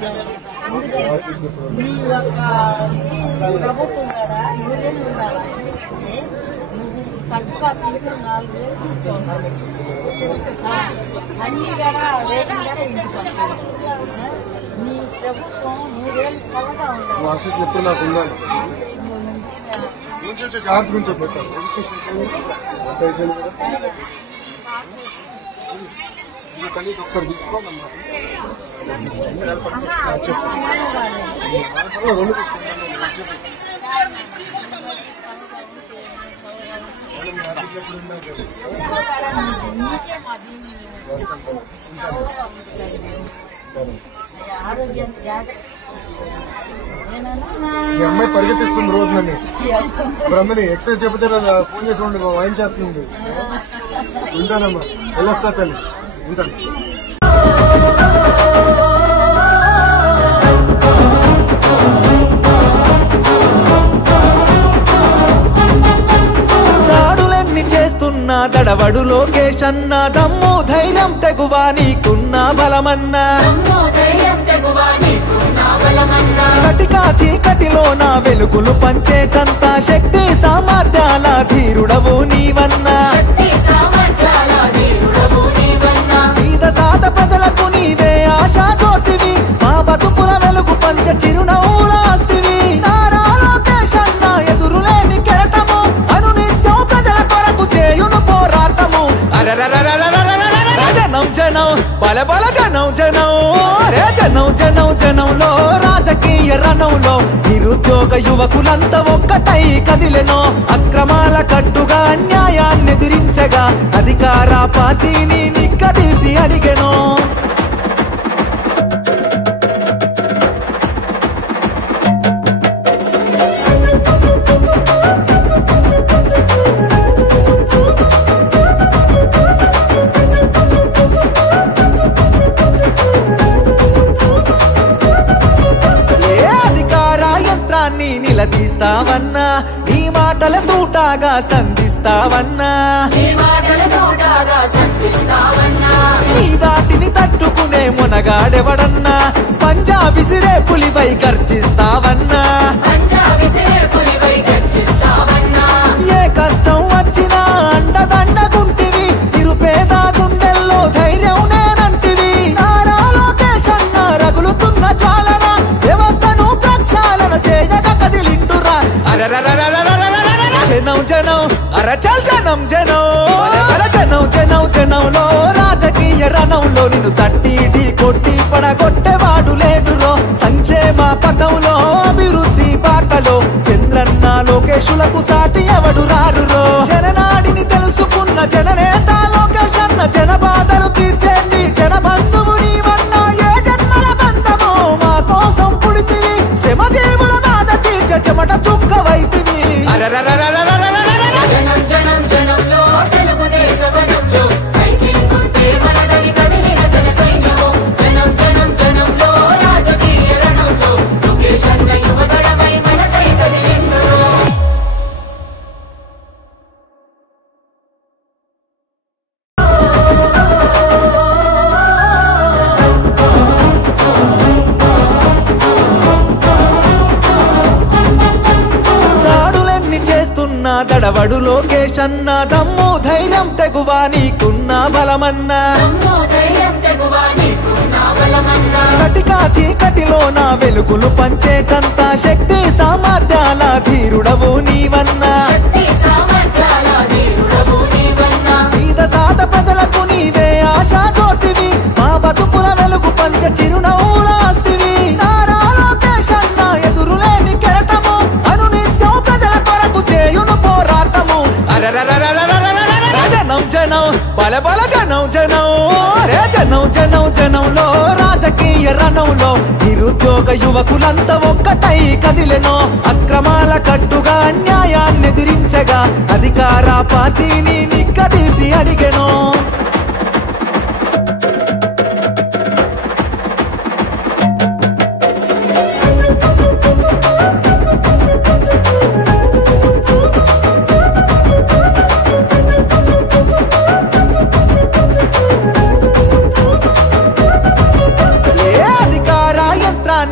మీ యొక్క ప్రభుత్వం కదా యూరియన్ ఉండాలా ఎందుకంటే నువ్వు తక్కువ ఇంట్లో 4 వేలు తీసుకోవాలి అన్ని కూడా రేషన్ కూడా ఇంటికి వస్తుంది మీ ప్రభుత్వం 3 వేలు చల్లగా ఉండాలి ఒకసారి తీసుకోవాలమ్మా ఈ అమ్మాయి పరిగెత్తిస్తుంది రోజు నన్ను బ్రహ్మని ఎక్సర్సైజ్ చెబితే ఫోన్ చేసి ఉండి వైన్ చేస్తుంది. ఉంటానమ్మా వెళ్ళొస్తా తల్లి ఉంటాను. దాడులెన్ని చేస్తున్నా దడవడు లోకేష్ అన్న దమ్ము ధైర్యం తెగువా నీకున్న బలమన్నా కటికా చీకటిలో నా వెలుగులు పంచేటంత శక్తి సామర్థ్యాల ధీరుడవు నీవన్నా పేద సాత ప్రజలకు నీవే ఆశా జ్యోతివి మా బతుకుల వెలుగు పంచ చిరునవ్వులాస్తివి నారా లోకేష్ అన్న ఎదురులేని కెరటము అనునిత్యం ప్రజల కొరకు చేయును పోరాటము జనం జనం బల బల జనం జనం రే జనం జనం జనంలో రాజకీయ రణంలో నిరుద్యోగ యువకులంతా ఒక్కటై కదిలెనో అక్రమాల కట్టుగా అన్యాయాన్ని ఎదిరించగా అధికార పార్టీని నిక్కదీసి అడిగెనో నిలదీస్తావన్నా నీ మాటల తూటాగా సంధిస్తావన్నా నీ దాటిని తట్టుకునే మునగాడెవడన్నా పంజా విసిరే పులిపై గర్జిస్తావన్నా ఏ కష్టం వచ్చినా అండదండగుంటివి నిరుపేద గుండెల్లో ధైర్యం నేనంటివి నారా లోకేష్ అన్న రగులుతున్న చాలన వ్యవస్థను ప్రక్షాళన చేయగా కదిలిండురా జనం జనం అరచల్ జనం జనం జనం జనం జనంలో రాజకీయ రణంలో నిన్ను తట్టి ఢీ కొట్టి పడగొట్టేవాడు లేడురో సంక్షేమ పథంలో అభివృద్ధి బాటలో చంద్రన్న లోకేశులకు సాటి ఎవడు రారురో జననాడిని తెలుసుకున్న జననేత లోకేష్ అన్న జన బాధలు తీర్చేండి జన బంధువు నీవన్నా ఏ జన్మల బంధమో మా కోసం పుడితివి శ్రమ జీవుల బాధ తీర్చ చెమట చుక్కవైతివి జనం జనం జనంలో తెలుగుదేశ వనంలో సైకిల్ గుర్తే మనదని కదిలిన జన సైన్యము జనం జనం జనంలో రాజకీయ రణంలో లోకేష్ అన్న యువతడమై మనకై కదిలిండురో దడవడు లోకేష్ అన్న దమ్ము ధైర్యం తెగువా నీకున్న బలమన్నా కటికా చీకటిలో నా వెలుగులు పంచేటంత శక్తి సామర్థ్యాల ధీరుడవు నీవన్నా పేద సాత ప్రజలకు నీవే ఆశా జ్యోతివి మా బతుకుల వెలుగు పంచ చిరునవ్వులాస్తివి నారా లోకేష్ అన్న ఎదురులేని కెరటము అనునిత్యం ప్రజల కొరకు చేయును పోరాటము జనం జనం బల బల జనం జనం రే జనం జనం జనంలో రాజకీయ రణంలో నిరుద్యోగ యువకులంతా ఒక్కటై కదిలెనో అక్రమాల కట్టుగా అన్యాయాన్ని ఎదిరించగా అధికార పార్టీని నిక్కదీసి అడిగెనో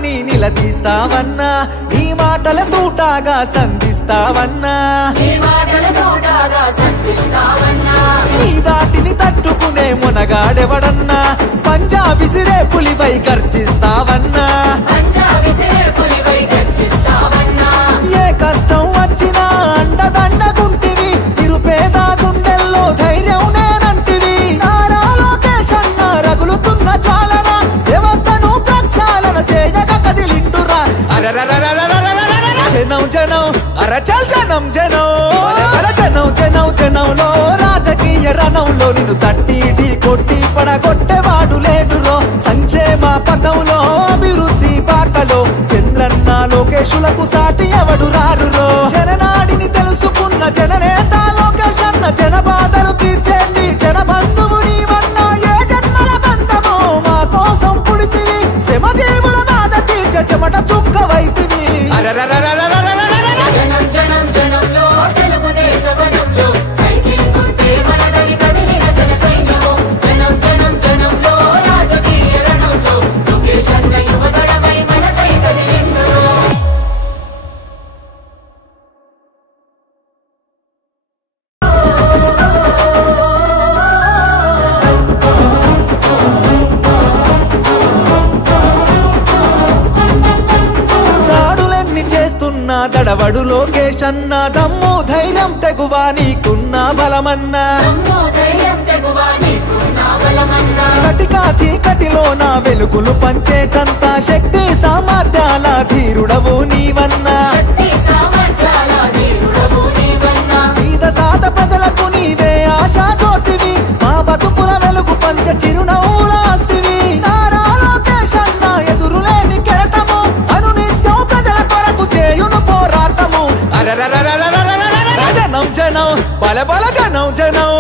యంత్రాన్ని నిలదీస్తావన్నా నీ మాటల తూటాగా సంధిస్తావన్నా నీ దాటిని తట్టుకునే మునగాడెవడన్నా పంజా విసిరే పులిపై గర్జిస్తావన్నా ఏ కష్టం వచ్చినా అండదండగుంటివి నిరుపేద గుండెల్లో ధైర్యం నేనంటివి నారా లోకేష్ అన్న రగులుతున్న చాలన వ్యవస్థను ప్రక్షాళన చేయక కదిలింటురా జనం జనం అరచల్ జనం జనం జనం జనం జనంలో రాజకీయ రణంలో నిన్ను తట్టి కొట్టి పడగొట్టేవాడు లేడురో సంక్షేమ పథంలో అభివృద్ధి బాటలో చంద్రన్న లోకేశులకు సాటి ఎవడు రారురో జననాడిని తెలుసుకున్న జననేత లోకేష్ అన్న జన బాధలు తీర్చేండి జన బంధువు నీవన్నా ఏ జన్మల బంధమో మా కోసం పుడితివి శ్రమజీవుల బాధ తీర్చే చెమట చుక్కవైతివి జనం జనం జనంలో తెలుగుదేశ వనంలో సైకిల్ గుర్తే మనదని కదిలిన జన సైన్యము జనం జనం జనంలో రాజకీయ రణంలో లోకేష్ అన్న యువదళమై మనకై కదిలిండురో దడవడు లోకేష్ అన్న దమ్ము ధైర్యం తెగువా నీకున్న బలమన్నా కటికా చీకటిలో నా వెలుగులు పంచేటంత శక్తి సామర్థ్యాల ధీరుడవు నీవన్నా పేద సాత ప్రజలకు నీవే ఆశా జ్యోతివి మా బతుకుల వెలుగు పంచ చిరునవ్వులాస్తివి నారా లోకేష్ అన్న ఎదురులేని కెరటము అనునిత్యం ప్రజల కొరకు చేయును పోరాటము జనం జనం బల బల జనం జనం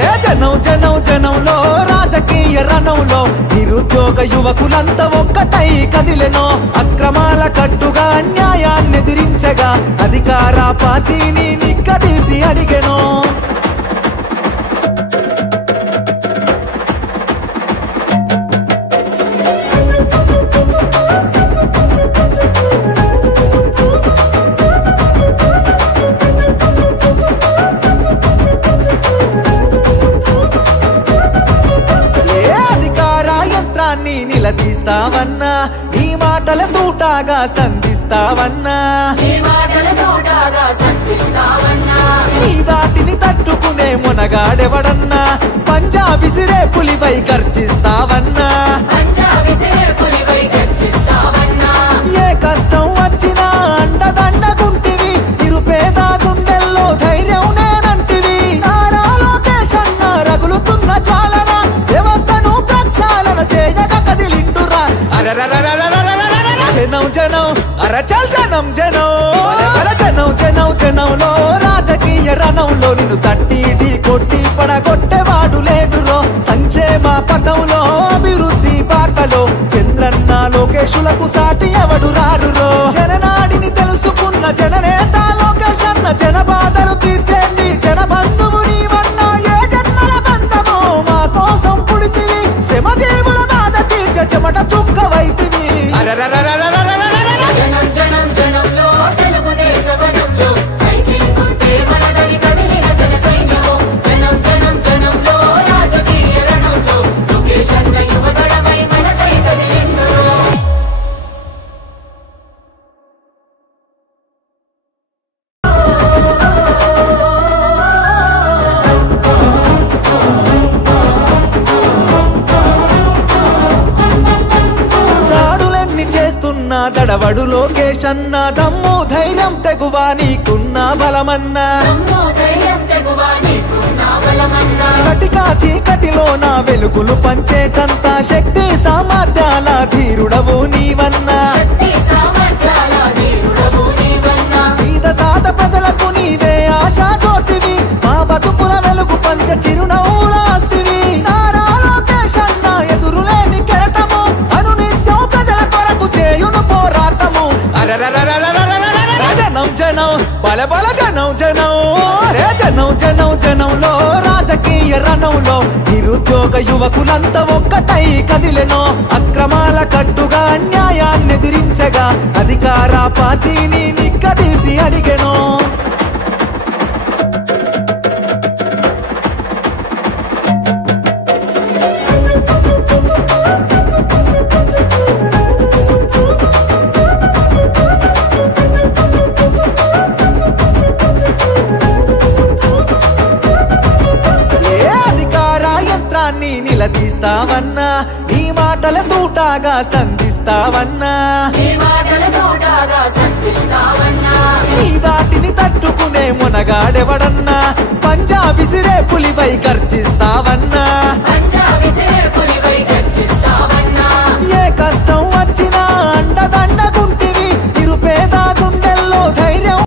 రే జనం జనం జనంలో రాజకీయ రణంలో నిరుద్యోగ యువకులంతా ఒక్కటై కదిలెనో అక్రమాల కట్టుగా అన్యాయాన్ని ఎదిరించగా అధికార పార్టీని నిక్కదీసి అడిగెనో నిలదీస్తావన్నా నీ మాటల తూటాగా సంధిస్తావన్నా నీ దాటిని తట్టుకునే మునగాడెవడన్నా పంజా విసిరే పులిపై గర్జిస్తావన్నా ఏ కష్టం వచ్చినా అండదండగుంటివి నిరుపేద గుండెల్లో ధైర్యం నేనంటివి నారా లోకేష్ అన్న రగులుతున్న చాలన వ్యవస్థను ప్రక్షాళన చేయక కదిలింటురా జనం జనం అరచల్ జనం జనం జనం జనం జనంలో రాజకీయ రణంలో నిన్ను తట్టి కొట్టి పడగొట్టేవాడు లేడురో సంక్షేమ పథంలో అభివృద్ధి బాటలో చంద్రన్న లోకేశులకు సాటి ఎవడు రారురో జననాడిని తెలుసుకున్న జననేత లోకేష్ అన్న జన బాధలు తీర్చేండి జన బంధువు నీవన్నా ఏ జన్మల బంధమో మా కోసం పుడితివి శ్రమజీవుల బాధ తీర్చే చెమట చుక్కవైతివి జనం జనం జనంలో తెలుగుదేశ వనంలో సైకిల్ గుర్తే మనదని కదిలిన జన సైన్యము జనం జనం జనంలో రాజకీయ రణంలో లోకేష్ అన్న యువదళమై మనకై కదిలిండురో దడవడు లోకేష్ అన్న దమ్ము ధైర్యం తెగువా నీకున్న బలమన్నా కటికా చీకటిలో నా వెలుగులు పంచేటంత శక్తి సామర్థ్యాల ధీరుడవు నీవన్నా పేద సాత ప్రజలకు నీవే ఆశా జ్యోతివి మా బతుకుల వెలుగు పంచ చిరునవ్వులాస్తివి నారా లోకేష్ అన్న ఎదురులేని కెరటము అనునిత్యం ప్రజల కొరకు చేయును పోరాటము జనం జనం బల బల జనం జనం రే జనం జనం జనంలో రాజకీయ రణంలో నిరుద్యోగ యువకులంతా ఒక్కటై కదిలెనో అక్రమాల కట్టుగా అన్యాయాన్ని ఎదిరించ పార్టీని నిక్కదీసి అడిగెను. నిలదీస్తావన్నా నీ మాటల తూటాగా సంధిస్తావన్నా నీ దాటిని తట్టుకునే మునగాడెవడన్నా పంజా విసిరే పులిపై గర్జిస్తావన్నా